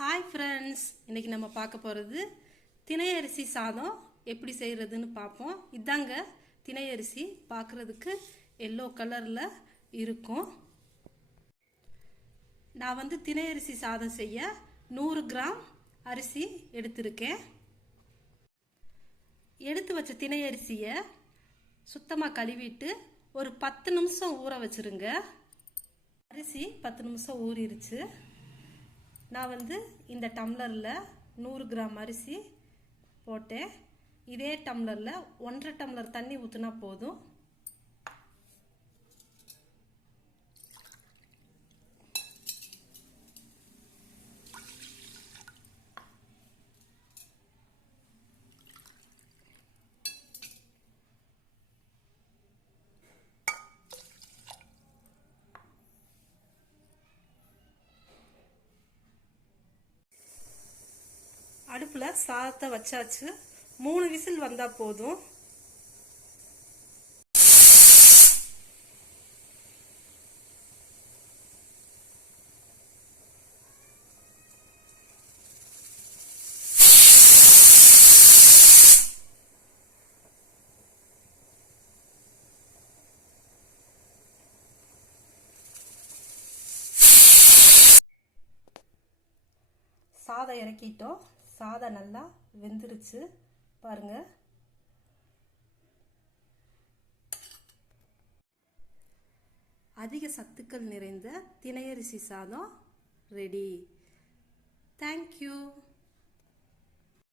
Hi friends, இன்றைக்கி நம்ம பார்க்க போகிறது தினை அரிசி சாதம் எப்படி செய்கிறதுன்னு பார்ப்போம். இதாங்க தினை அரிசி, பார்க்குறதுக்கு எல்லோ கலரில் இருக்கும். நான் தினை அரிசி சாதம் செய்ய 100 கிராம் அரிசி எடுத்திருக்கேன். எடுத்து வச்ச தினை அரிசியை சுத்தமாக கழுவிட்டு ஒரு 10 நிமிஷம் ஊற வச்சுருங்க. அரிசி 10 நிமிஷம் ஊறிடுச்சு. நான் இந்த டம்ளரில் 100 கிராம் அரிசி போட்டேன். இதே டம்ளரில் 1.5 டம்ளர் தண்ணி ஊற்றினா போதும். அடுப்பில் சாதத்தை வச்சாச்சு. 3 விசில் வந்தால் போதும். சாதம் இறக்கிட்டோம். சாதம் நல்லா வெந்துருச்சு பாருங்க. அதிக சத்துக்கள் நிறைந்த தினை அரிசி சாதம் ரெடி. தேங்க்யூ.